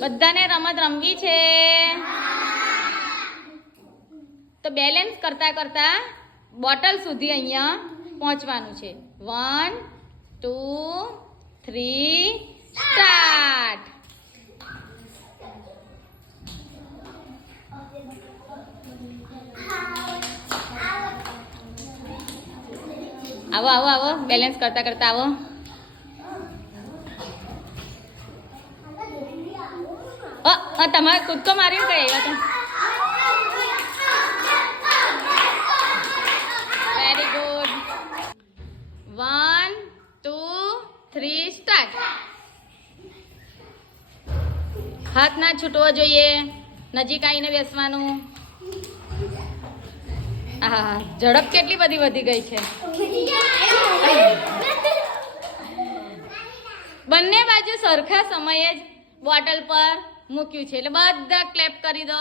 બધાને રમત રમવી છે તો બેલેન્સ કરતા કરતા બોટલ સુધી અહીંયા પહોંચવાનું છે 1 2 3 સ્ટાર્ટ આવો આવો આવો બેલેન્સ કરતા કરતા આવો તમારે કૂદકો માર્યો કઈ આવ્યા વેરી ગુડ 1 2 3 સ્ટાર્ટ હાથ ના છૂટવો જોઈએ નજીક આવીને બેસવાનું હા ઝડપ કેટલી બધી વધી ગઈ છે બંને બાજુ સરખા સમયે જ બોટલ પર મૂક્યું છે એટલે બધા ક્લેપ કરી દો